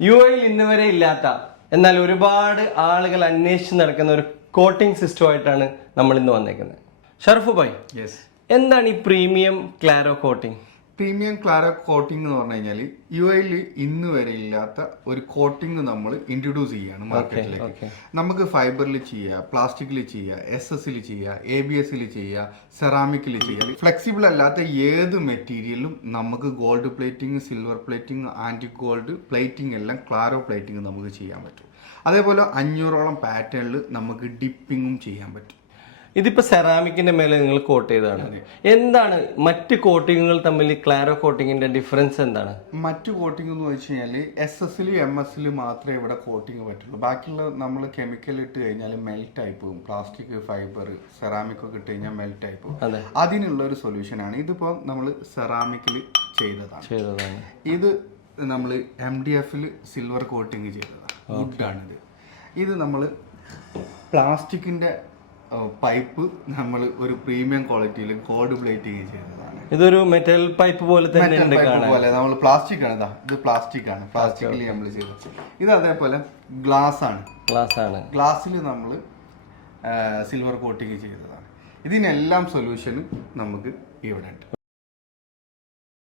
UAE ഇന്ന് വരെ ഇല്ലാത്ത എന്നാൽ ഒരുപാട് ആളുകൾ അന്വേഷിച്ച് നടക്കുന്ന ഒരു കോട്ടിംഗ് സിസ്റ്റമായിട്ടാണ് നമ്മൾ ഇന്ന് വന്നേക്കുന്നത്. ഷർഫു ഭായ്, എന്താണ് ഈ പ്രീമിയം ക്ലാരോ കോട്ടിംഗ്? പ്രീമിയം ക്ലാരോ കോട്ടിംഗ് എന്ന് പറഞ്ഞു കഴിഞ്ഞാൽ UAE ഇന്ന് വരെ ഇല്ലാത്ത ഒരു കോട്ടിംഗ് നമ്മൾ ഇൻട്രൊഡ്യൂസ് ചെയ്യാണ് മാർക്കറ്റിലേക്ക്. നമുക്ക് ഫൈബറിൽ ചെയ്യുക, പ്ലാസ്റ്റിക്കിൽ ചെയ്യുക, SS ചെയ്യുക, ABS ചെയ്യുക, സെറാമിക്കിൽ ചെയ്യുക. ഫ്ലെക്സിബിൾ അല്ലാത്ത ഏത് മെറ്റീരിയലും നമുക്ക് gold plating, silver plating, anti gold plating എല്ലാം ക്ലാരോ പ്ലേറ്റിംഗ് നമുക്ക് ചെയ്യാൻ പറ്റും. അതേപോലെ 500ഓളം പാറ്റേണിൽ നമുക്ക് ഡിപ്പിങ്ങും ചെയ്യാൻ പറ്റും. ഇതിപ്പോ സെറാമിക്കിന്റെ മേലെ നിങ്ങൾ കോട്ട് ചെയ്തതാണ്. എന്താണ് മറ്റ് കോട്ടിങ്ങുകൾ തമ്മിൽ ക്ലാരോ കോട്ടിങ്ങിന്റെ ഡിഫറൻസ് എന്താണ്? മറ്റു കോട്ടിംഗ് എന്ന് വെച്ച് കഴിഞ്ഞാൽ SS MS മാത്രമേ ഇവിടെ കോട്ടിങ് പറ്റുള്ളൂ. ബാക്കിയുള്ള നമ്മൾ കെമിക്കൽ ഇട്ട് കഴിഞ്ഞാൽ മെൽറ്റ് ആയി പോകും. പ്ലാസ്റ്റിക്, ഫൈബർ, സെറാമിക് ഒക്കെ ഇട്ട് കഴിഞ്ഞാൽ മെൽറ്റ് ആയി പോകും. അതിനുള്ള ഒരു സൊല്യൂഷനാണ്. ഇതിപ്പോ നമ്മൾ സെറാമിക്കിൽ ചെയ്തതാണ്. ഇത് നമ്മൾ MDF സിൽവർ കോട്ടിങ് ചെയ്തതാണ്. വുഡാണിത്. ഇത് നമ്മൾ പ്ലാസ്റ്റിക്കിന്റെ പൈപ്പ് നമ്മൾ ഒരു പ്രീമിയം ക്വാളിറ്റിയിൽ ഗോൾഡ് പ്ലേറ്റിംഗ് ചെയ്തതാണ്. ഇതൊരു മെറ്റൽ പൈപ്പ് പോലെ തന്നെ നമ്മൾ പ്ലാസ്റ്റിക് ആണ്. ഇത് പ്ലാസ്റ്റിക് ആണ്. പ്ലാസ്റ്റിക്കിൽ നമ്മൾ ചെയ്തത്. ഇത് അതേപോലെ ഗ്ലാസ് ആണ്. ഗ്ലാസ്സിൽ നമ്മൾ സിൽവർ കോട്ടിങ് ചെയ്തതാണ്. ഇതിനെല്ലാം സൊല്യൂഷനും നമുക്ക് ഇവിടെ ഉണ്ട്.